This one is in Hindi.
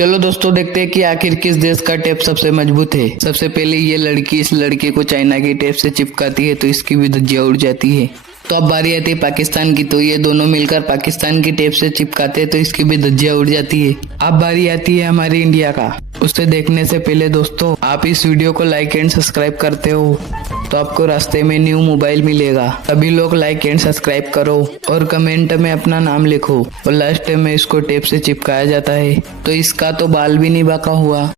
चलो दोस्तों देखते हैं कि आखिर किस देश का टेप सबसे मजबूत है। सबसे पहले ये लड़की इस लड़के को चाइना की टेप से चिपकाती है तो इसकी भी धज्जियां उड़ जाती है। तो अब बारी आती है पाकिस्तान की, तो ये दोनों मिलकर पाकिस्तान की टेप से चिपकाते हैं तो इसकी भी धज्जियां उड़ जाती है। अब बारी आती है हमारी इंडिया का। उसे देखने से पहले दोस्तों आप इस वीडियो को लाइक एंड सब्सक्राइब करते हो तो आपको रास्ते में न्यू मोबाइल मिलेगा। सभी लोग लाइक एंड सब्सक्राइब करो और कमेंट में अपना नाम लिखो। और लास्ट में इसको टेप से चिपकाया जाता है तो इसका तो बाल भी नहीं बाका हुआ।